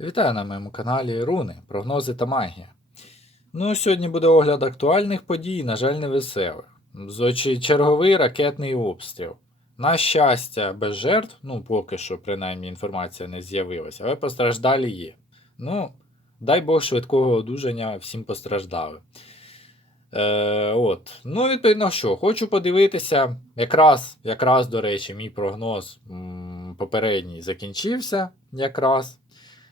Вітаю на моєму каналі Руни, прогнози та магія. Ну, сьогодні буде огляд актуальних подій, на жаль, невеселих. З черговий ракетний обстріл. На щастя, без жертв, ну поки що, принаймні, інформація не з'явилася, але постраждалі є. Ну, дай Бог швидкого одужання всім постраждалим. Е, от. Ну, відповідно, що, хочу подивитися. Якраз, якраз, до речі, мій прогноз м, попередній закінчився якраз.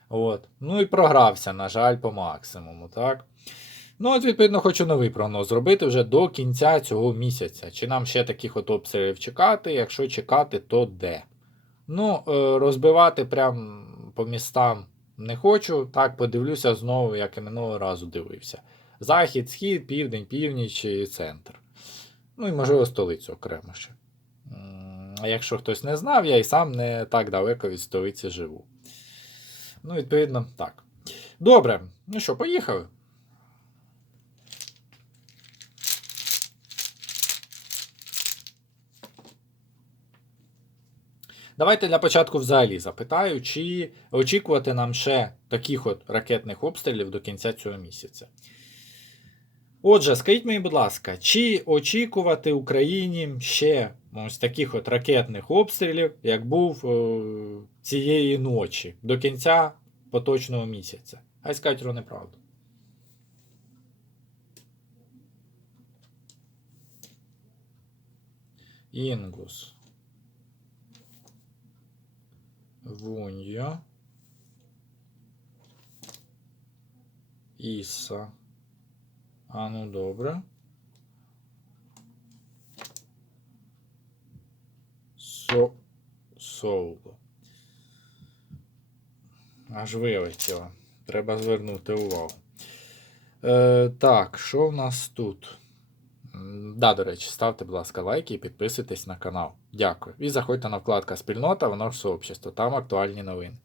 От. Ну і програвся, на жаль, по максимуму. так. Ну, от, відповідно, хочу новий прогноз зробити вже до кінця цього місяця. Чи нам ще таких от обстрілів чекати? Якщо чекати, то де? Ну, е, розбивати прям по містам не хочу. Так, подивлюся знову, як і минулого разу дивився. Захід, схід, південь, північ і центр. Ну і можливо столицю окремо ще. А якщо хтось не знав, я і сам не так далеко від столиці живу. Ну, відповідно, так. Добре. Ну що, поїхали. Давайте для початку взагалі запитаю, чи очікувати нам ще таких от ракетних обстрілів до кінця цього місяця. Отже, скажіть мені, будь ласка, чи очікувати Україні ще ось таких от ракетних обстрілів, як був е, цієї ночі до кінця поточного місяця? Хай скажуть про неправду. Інгус. Вунья. Іса. А ну добре. Со... Соло. Аж вилетіло. Треба звернути увагу. Е, так, що в нас тут? Да, до речі, ставте, будь ласка, лайки і підписуйтесь на канал. Дякую. І заходьте на вкладка Спільнота, воно ж сообщество, там актуальні новини.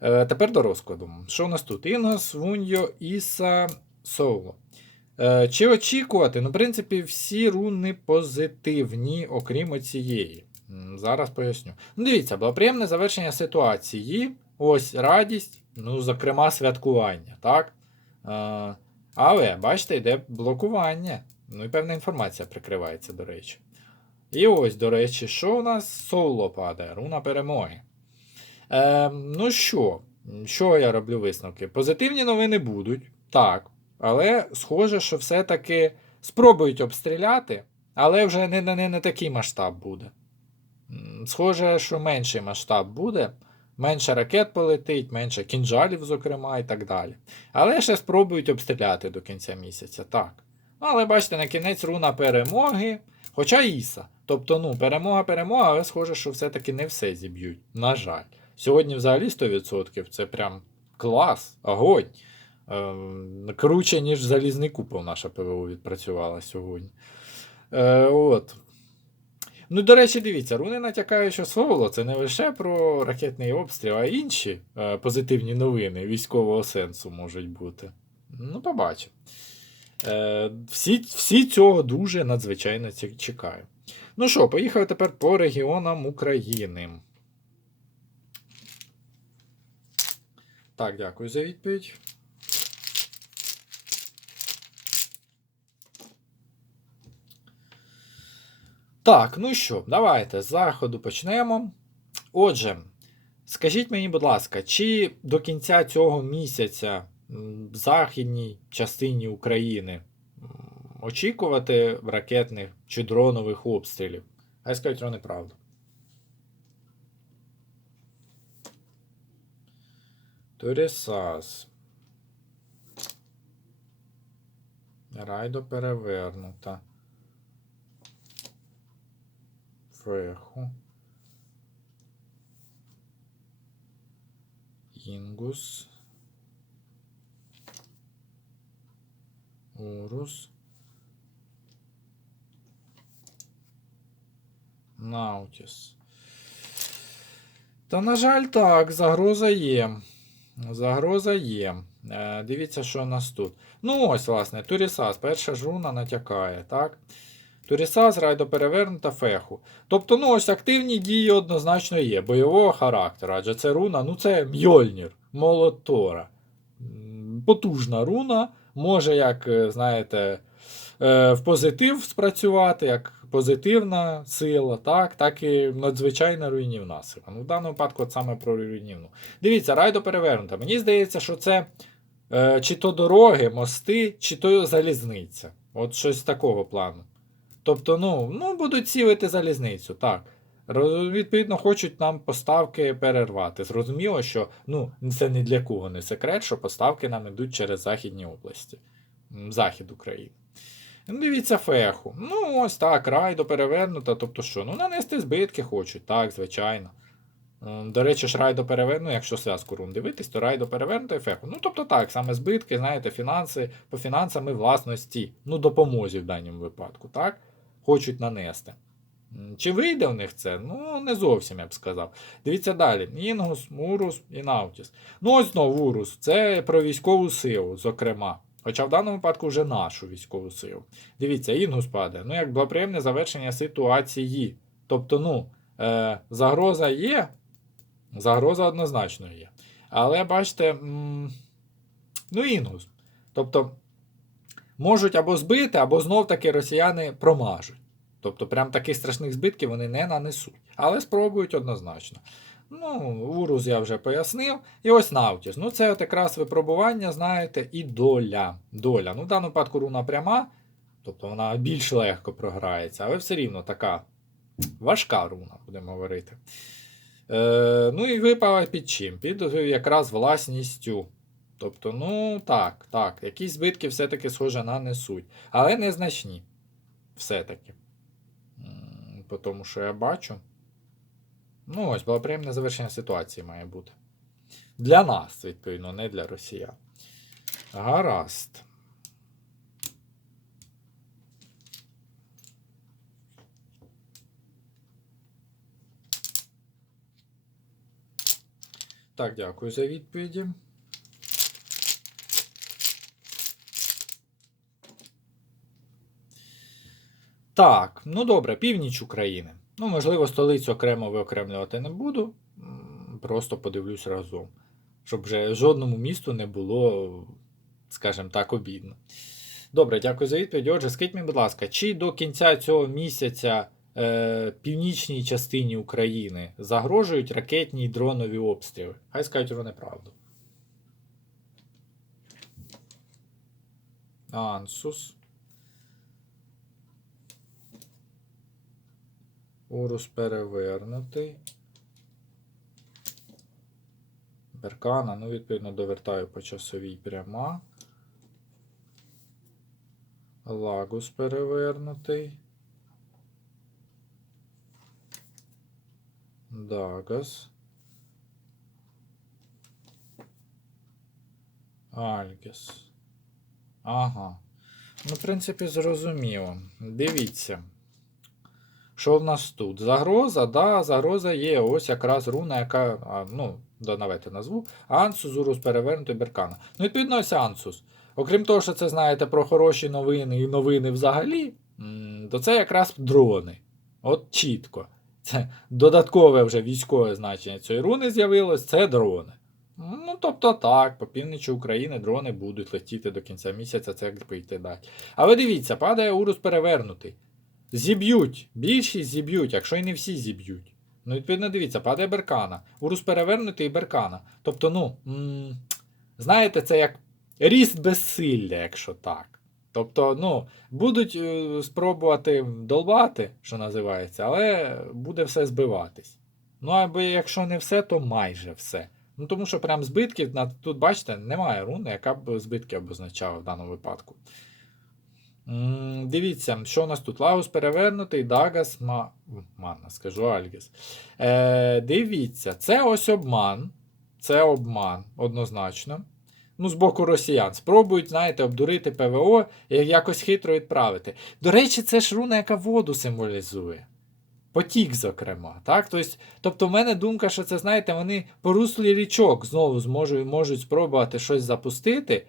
Е, тепер до розкладу. Що у нас тут? Інгос, Вуньо, Іса, Соло. Е, чи очікувати? Ну, в принципі, всі руни позитивні, окрім оцієї. Зараз поясню. Ну, дивіться, було приємне завершення ситуації. Ось радість, ну, зокрема, святкування, так? Е, але, бачите, йде блокування. Ну і певна інформація прикривається, до речі. І ось, до речі, що у нас соло падає? Руна перемоги. Е, ну що, що я роблю висновки? Позитивні новини будуть, так. Але схоже, що все-таки спробують обстріляти, але вже не, не, не такий масштаб буде. Схоже, що менший масштаб буде. Менше ракет полетить, менше кінжалів, зокрема, і так далі. Але ще спробують обстріляти до кінця місяця, так. Ну, але бачите, на кінець руна перемоги, хоча Іса. Тобто, ну, перемога, перемога, але схоже, що все-таки не все зіб'ють. На жаль. Сьогодні взагалі 100% це прям клас, огонь. Ем, круче, ніж залізний купол наша ПВО відпрацювала сьогодні. Е, от. Ну, до речі, дивіться, руни натякають, що Соло це не лише про ракетний обстріл, а інші е, позитивні новини військового сенсу можуть бути. Ну, побачимо. Е, всі, всі цього дуже надзвичайно чекаю. Ну що, поїхали тепер по регіонам України. Так, дякую за відповідь. Так, ну що, давайте з заходу почнемо. Отже, скажіть мені, будь ласка, чи до кінця цього місяця в західній частині України очікувати ракетних чи дронових обстрілів? Хай скажуть про неправду. Турісас. Райдо перевернута. Феху. Інгус. Урус. Наутіс. Та, на жаль, так, загроза є. Загроза є. Е, дивіться, що у нас тут. Ну, ось, власне, Турісас, перша ж руна натякає, так? Турісас, райдо перевернута, феху. Тобто, ну ось активні дії однозначно є, бойового характеру, адже це руна, ну це Мьольнір, молот Тора. М, Потужна руна, може, як, е, знаєте, е, в позитив спрацювати, як позитивна сила, так, так і надзвичайна руйнівна сила. Ну, в даному випадку от саме про руйнівну. Дивіться, райдо перевернута. Мені здається, що це е, чи то дороги, мости, чи то залізниця. От щось такого плану. Тобто, ну, ну будуть цілити залізницю, так. Відповідно, хочуть нам поставки перервати. Зрозуміло, що ну, це ні для кого не секрет, що поставки нам йдуть через Західні області, Захід України. Дивіться феху. Ну, ось так, райдо перевернута. Тобто що? Ну, нанести збитки хочуть, так, звичайно. До речі, ж райдо переверну, якщо зв'язку рун дивитись, то райдо перевернуто і феху. Ну, тобто так, саме збитки, знаєте, фінанси, по фінансам і власності, ну, допомозі в даному випадку, так? Хочуть нанести. Чи вийде в них це? Ну, не зовсім я б сказав. Дивіться далі: Інгус, Урус і Наутіс. Ну, ось знову Урус. Це про військову силу, зокрема. Хоча в даному випадку вже нашу військову силу. Дивіться, Інгус падає. Ну, як благоприємне завершення ситуації. Тобто, ну, е, загроза є, загроза однозначно є. Але бачите, м, ну, Інгус. Тобто, можуть або збити, або знов таки росіяни промажуть. Тобто, прям таких страшних збитків вони не нанесуть. Але спробують однозначно. Ну, Урус я вже пояснив. І ось Наутіс. Ну, це от якраз випробування, знаєте, і доля. Доля. Ну, в даному випадку руна пряма, тобто вона більш легко програється, але все рівно така важка руна, будемо говорити. Е, ну і випала під чим? Під якраз власністю. Тобто, ну так, так, якісь збитки все-таки схоже нанесуть, але незначні. Все-таки. По тому, що я бачу. Ну, ось, благоприємне завершення ситуації має бути. Для нас, відповідно, не для росіян. Гаразд. Так, дякую за відповіді. Так, ну добре, північ України. Ну, можливо, столицю окремо виокремлювати не буду. Просто подивлюсь разом. Щоб вже жодному місту не було, скажімо так, обідно. Добре, дякую за відповідь. Отже, скажіть мені, будь ласка, чи до кінця цього місяця е, північній частині України загрожують ракетні й дронові обстріли? Хай скажуть вони правду. Ансус. Урус перевернутий. Беркана, ну, відповідно, довертаю по часовій пряма. Лагус перевернутий. Дагас. Альгіс. Ага. Ну, в принципі, зрозуміло. Дивіться. Що в нас тут? Загроза, да, загроза є. Ось якраз руна, яка, ну, да, давайте назву. Ансус, Урус перевернутий Беркана. Ну, відповідно, ось Ансус. Окрім того, що це знаєте про хороші новини і новини взагалі, то це якраз дрони. От чітко. Це додаткове вже військове значення цієї руни з'явилось, це дрони. Ну, тобто так, по півночі України дрони будуть летіти до кінця місяця, це дать. Але дивіться, падає Урус перевернутий. Зіб'ють. Більшість зіб'ють, якщо і не всі зіб'ють. Ну, відповідно, дивіться, падає Беркана. Урус перевернутий і Беркана. Тобто, ну, м- знаєте, це як ріст безсилля, якщо так. Тобто, ну, будуть е, спробувати долбати, що називається, але буде все збиватись. Ну, або якщо не все, то майже все. Ну, тому що прям збитків тут, бачите, немає руни, яка б збитки обозначала в даному випадку. Дивіться, що у нас тут? Лагус перевернутий, Дагас, Ма... Манна, скажу Альгіс. Е, дивіться, це ось обман. Це обман, однозначно. Ну, з боку росіян. Спробують, знаєте, обдурити ПВО і якось хитро відправити. До речі, це ж руна, яка воду символізує. Потік, зокрема. Так? Тобто, тобто, в мене думка, що це, знаєте, вони по руслі річок знову зможуть, можуть спробувати щось запустити.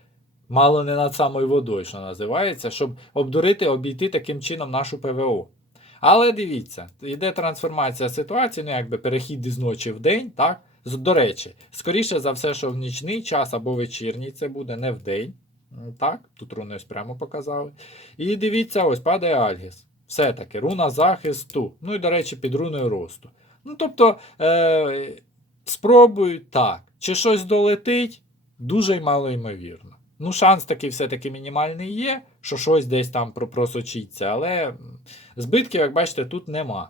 Мало не над самою водою, що називається, щоб обдурити, обійти таким чином нашу ПВО. Але дивіться, йде трансформація ситуації, ну якби перехід із ночі в день, так? До речі, скоріше за все, що в нічний час або вечірній це буде, не в день. Так, тут руни ось прямо показали. І дивіться, ось падає Альгіс. Все-таки руна захисту. Ну і, до речі, під руною росту. Ну, тобто, е- спробують так. Чи щось долетить, дуже й мало ймовірно. Ну, шанс такий все-таки мінімальний є, що щось десь там про- просочиться, але збитків, як бачите, тут нема.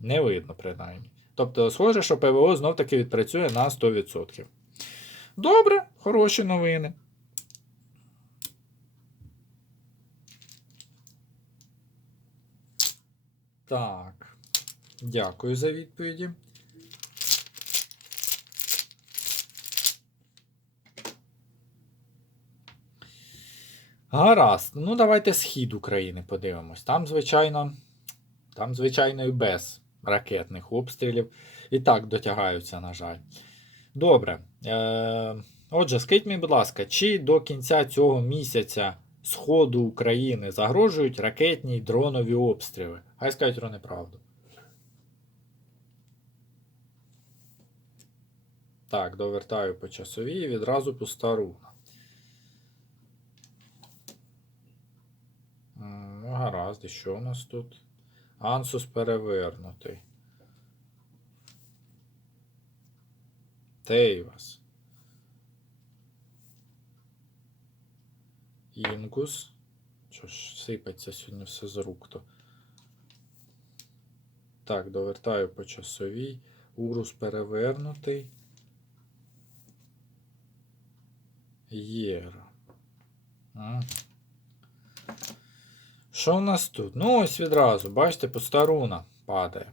Не видно, принаймні. Тобто, схоже, що ПВО знов-таки відпрацює на 100%. Добре, хороші новини. Так. Дякую за відповіді. Гаразд. Ну, давайте схід України подивимось. Там, звичайно, там, звичайно, і без ракетних обстрілів. І так дотягаються, на жаль. Добре. Е, отже, скажіть мені, будь ласка, чи до кінця цього місяця Сходу України загрожують ракетні й дронові обстріли? Хай скажуть про неправду. Так, довертаю по часовій відразу пуста руна. М, Ну, гаразд, і що у нас тут? Ансус перевернутий. Тейвас. Інгус. Що ж, сипеться сьогодні все з рук то. Так, довертаю по часовій. Урус перевернутий. Єра. М. Що в нас тут? Ну, ось відразу, бачите, пуста руна падає.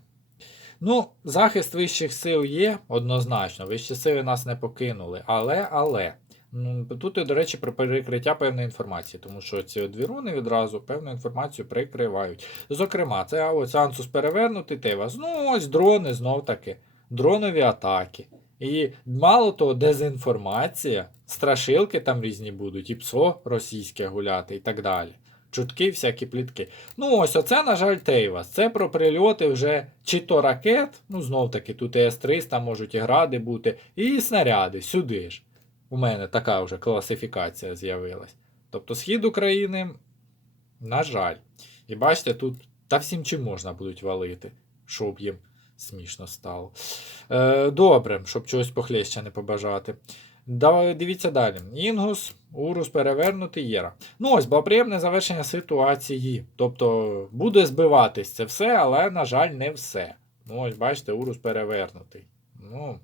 Ну, захист вищих сил є, однозначно. Вищі сили нас не покинули. Але, але. Ну, Тут, до речі, про перекриття певної інформації, тому що ці дві руни відразу певну інформацію прикривають. Зокрема, це ось Ансус перевернутий Тевас. Ну, ось дрони знов таки, дронові атаки. І мало того, дезінформація, страшилки там різні будуть, і псо російське гуляти і так далі. Чутки, всякі плітки. Ну, ось оце, на жаль, Тейвас. Це про прильоти вже чи то ракет, ну знов таки, тут і С-300 можуть і гради бути, і снаряди сюди ж. У мене така вже класифікація з'явилась. Тобто схід України, на жаль. І бачите, тут та всім чим можна будуть валити, щоб їм смішно стало. Е, добре, щоб чогось похлеще не побажати. Дивіться далі. Інгус, Урус перевернутий Єра. Ну ось, благоприємне завершення ситуації. Тобто буде збиватись це все, але, на жаль, не все. Ну, ось, бачите, Урус перевернутий. Ну,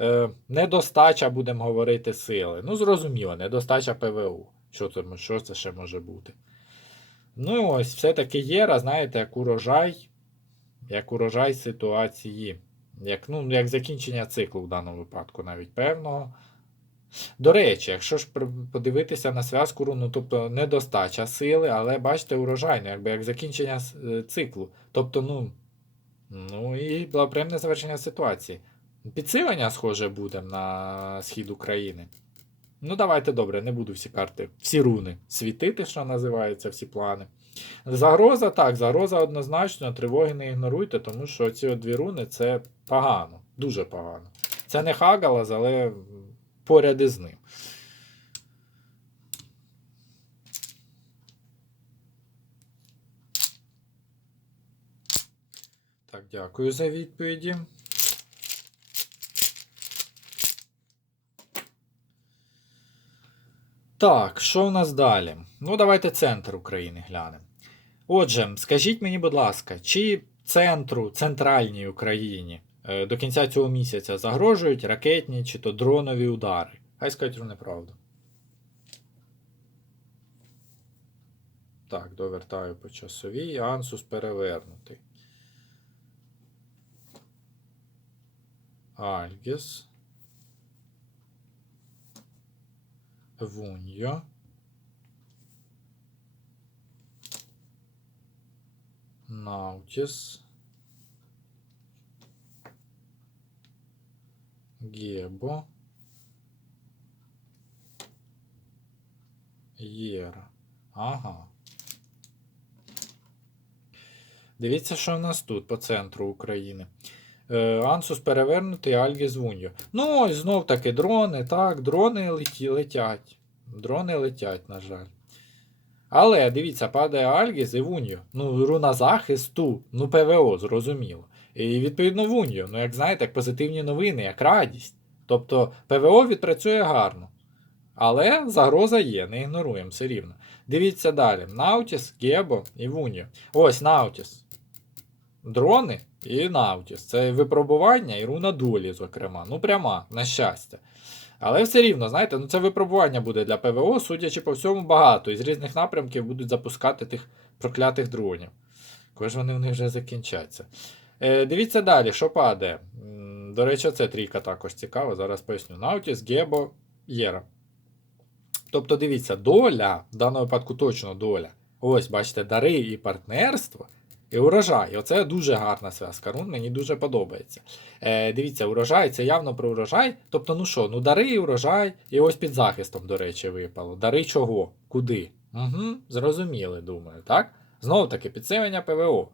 е, недостача, будемо говорити, сили. Ну, зрозуміло, недостача ПВУ. Що це, що це ще може бути? Ну, ось, все-таки Єра, знаєте, як урожай, як урожай ситуації. Як, ну, як закінчення циклу в даному випадку, навіть певного. До речі, якщо ж подивитися на зв'язку рун, ну, тобто недостача сили, але бачите, урожайно, якби як закінчення е, циклу. Тобто, ну, ну і благоприємне завершення ситуації. Підсилення, схоже, буде на схід України. Ну, давайте добре, не буду всі карти, всі руни світити, що називається, всі плани. Загроза, так, загроза однозначно, тривоги не ігноруйте, тому що ці дві руни це погано, дуже погано. Це не Хагалас, але поряд із ним. Так, дякую за відповіді. Так, що в нас далі? Ну, давайте центр України глянемо. Отже, скажіть мені, будь ласка, чи центру, центральній Україні е, до кінця цього місяця загрожують ракетні чи то дронові удари? Хай скажуть неправду. Так, довертаю по часовій. Ансус перевернутий. Альгіс. Вуньо. Наутіс. Гебо. Єра. Ага. Дивіться, що в нас тут по центру України. Е, Ансус перевернутий, Альгіс Вуньо. Ну, ось знов таки дрони, так, дрони летять. Дрони летять, на жаль. Але дивіться, падає Альгіс і Вуньо. Ну, руна захисту, ну ПВО, зрозуміло. І відповідно Вуньо. Ну, як знаєте, як позитивні новини, як радість. Тобто ПВО відпрацює гарно. Але загроза є, не ігноруємо все рівно. Дивіться далі: Наутіс, Гебо і Вуньо. Ось Наутіс. Дрони і Наутіс. Це випробування і руна долі, зокрема. Ну, пряма, на щастя. Але все рівно, знаєте, ну це випробування буде для ПВО, судячи по всьому, багато. І з різних напрямків будуть запускати тих проклятих дронів. Коли ж вони в них вже закінчаться. Е, дивіться далі, що падає. До речі, це трійка також цікава. Зараз поясню. Наутіс, Гебо, Єра. Тобто, дивіться, доля, в даному випадку точно доля. Ось, бачите, дари і партнерство, і урожай. Оце дуже гарна зв'язка. Рун мені дуже подобається. Е, дивіться, урожай це явно про урожай. Тобто, ну що, ну дари і урожай, і ось під захистом, до речі, випало. Дари чого? Куди? Угу, Зрозуміли, думаю, так? Знову таки, підсилення ПВО.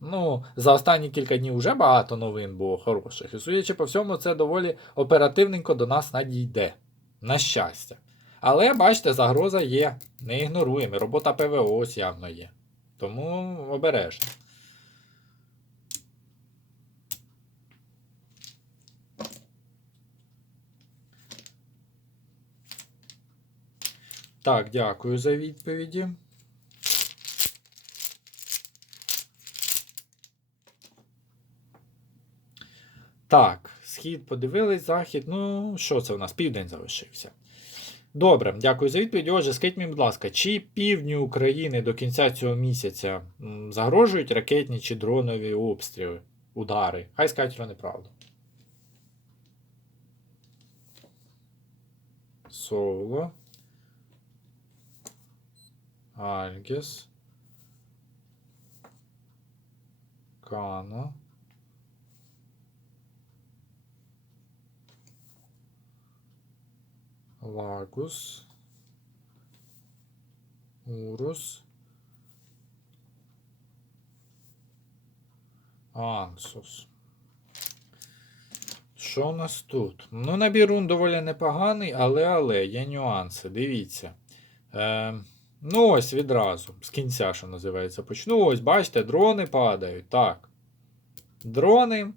Ну, за останні кілька днів вже багато новин було хороших. І судячи по всьому, це доволі оперативненько до нас надійде. На щастя. Але бачите, загроза є. Не ігноруємо. Робота ПВО ось явно є. Тому обережно. Так, дякую за відповіді. Так, схід подивились, захід. Ну, що це у нас? Південь залишився. Добре, дякую за відповідь. Отже, скажіть мені, будь ласка, чи півдню України до кінця цього місяця загрожують ракетні чи дронові обстріли, удари? Хай скажуть про неправду. Соло. Альгес. Кано. Лагус, Урус, Ансус. Що у нас тут? Ну, набір рун доволі непоганий, але але є нюанси. Дивіться. Е, ну, ось відразу. З кінця, що називається, почну. Ось, бачите, дрони падають. Так. Дрони.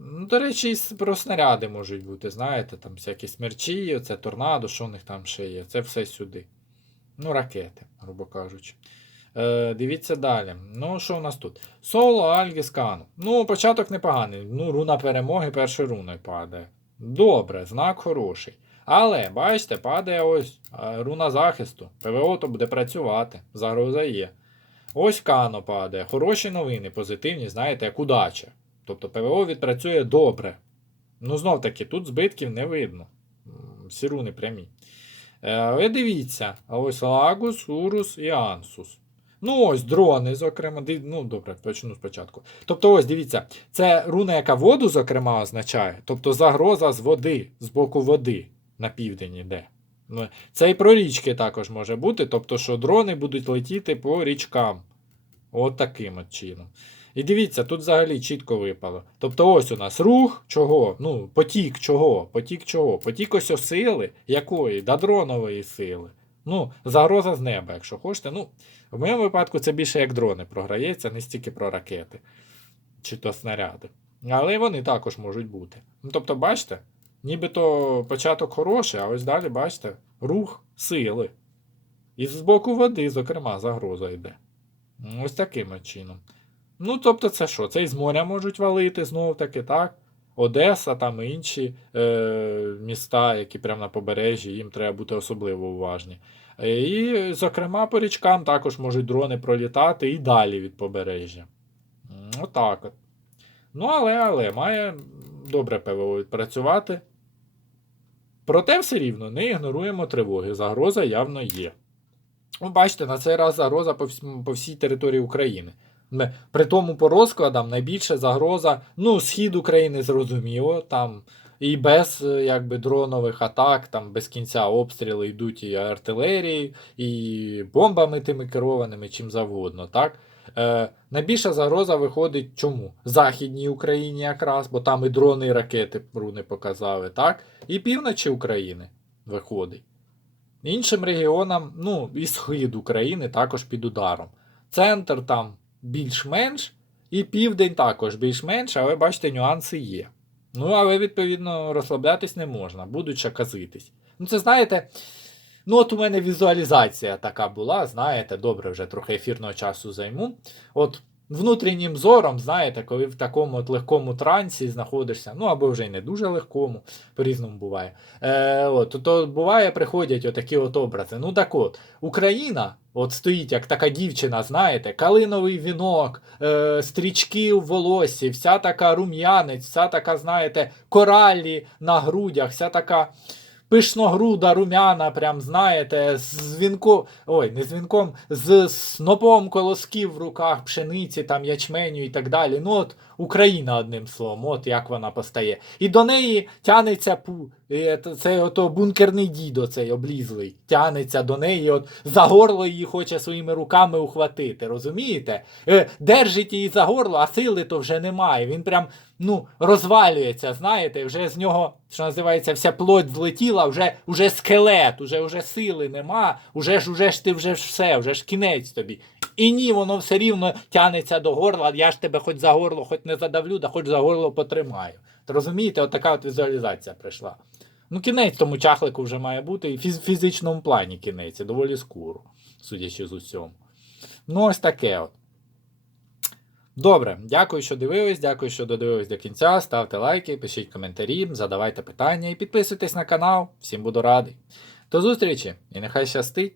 Ну, до речі, і про снаряди можуть бути, знаєте, там всякі смерчі, це торнадо, що у них там ще є. Це все сюди. Ну, ракети, грубо кажучи. Е, дивіться далі. Ну, що у нас тут? Соло Альгіс Кану. Ну, початок непоганий. Ну, руна перемоги першою руною падає. Добре, знак хороший. Але, бачите, падає ось руна захисту. ПВО то буде працювати. Загроза є. Ось Кано падає. Хороші новини, позитивні, знаєте, як удача. Тобто ПВО відпрацює добре. Ну, знов таки, тут збитків не видно. Всі руни прямі. Е, Але дивіться, а ось Лагус, Урус і Ансус. Ну, ось дрони, зокрема. Ну, добре, почну спочатку. Тобто, ось дивіться, це руна, яка воду, зокрема, означає. Тобто загроза з води, з боку води на південь іде. Ну, Це і про річки також може бути, тобто, що дрони будуть летіти по річкам. От таким от чином. І дивіться, тут взагалі чітко випало. Тобто ось у нас рух чого? Ну, потік чого? Потік чого? Потік ось сили якої? Да дронової сили. Ну, загроза з неба, якщо хочете. Ну, в моєму випадку це більше як дрони програється, не стільки про ракети чи то снаряди. Але вони також можуть бути. Ну, тобто, бачите, нібито початок хороший, а ось далі, бачите, рух сили. І з боку води, зокрема, загроза йде. Ось таким чином. Ну, тобто, це що? Це із моря можуть валити знов таки, так? Одеса, там і інші е, міста, які прямо на побережжі, їм треба бути особливо уважні. Е, І, зокрема, по річкам також можуть дрони пролітати і далі від побережжя. Отак от. Ну, але, але, має добре ПВО відпрацювати. Проте все рівно не ігноруємо тривоги. Загроза явно є. Ну, бачите, на цей раз загроза по всій території України. При тому по розкладам найбільша загроза, ну, схід України зрозуміло, там і без е, якби, дронових атак, там без кінця обстріли йдуть і артилерії, і бомбами тими керованими, чим завгодно. так? Е, найбільша загроза виходить чому? Західній Україні якраз, бо там і дрони, і ракети руни показали, так? І півночі України виходить. Іншим регіонам, ну, і схід України також під ударом. Центр там більш-менш, і південь також більш-менш, але бачите, нюанси є. Ну, але, відповідно, розслаблятись не можна, будуть казитись. Ну, це знаєте. Ну, от у мене візуалізація така була, знаєте, добре, вже трохи ефірного часу займу. От внутрішнім зором, знаєте, коли в такому от легкому трансі знаходишся, ну або вже й не дуже легкому, по-різному буває. Е, от, то, то буває, приходять отакі от образи. Ну так от, Україна от стоїть як така дівчина, знаєте, калиновий вінок, е, стрічки в волосі, вся така рум'янець, вся така, знаєте, коралі на грудях, вся така пишногруда, румяна, прям знаєте, з дзвінком, ой, не дзвінком, з снопом колосків в руках, пшениці, там ячменю і так далі. Ну от Україна, одним словом, от як вона постає. І до неї тянеться е, т- Цей ото бункерний дідо, цей облізлий, тянеться до неї, от за горло її хоче своїми руками ухватити. Розумієте? Е, Держить її за горло, а сили то вже немає. Він прям ну, розвалюється, знаєте, вже з нього, що називається, вся плоть злетіла, вже, вже скелет, уже, вже сили нема, уже ж, уже ж ти вже ж все, вже ж кінець тобі. І ні, воно все рівно тянеться до горла, я ж тебе хоч за горло, хоч не задавлю, да хоч за горло потримаю. Розумієте, от така от візуалізація прийшла. Ну, кінець тому чахлику вже має бути, і в фіз- фізичному плані кінець, доволі скоро, судячи з усьому. Ну, ось таке от. Добре, дякую, що дивились, дякую, що додивились до кінця. Ставте лайки, пишіть коментарі, задавайте питання і підписуйтесь на канал. Всім буду радий. До зустрічі і нехай щастить!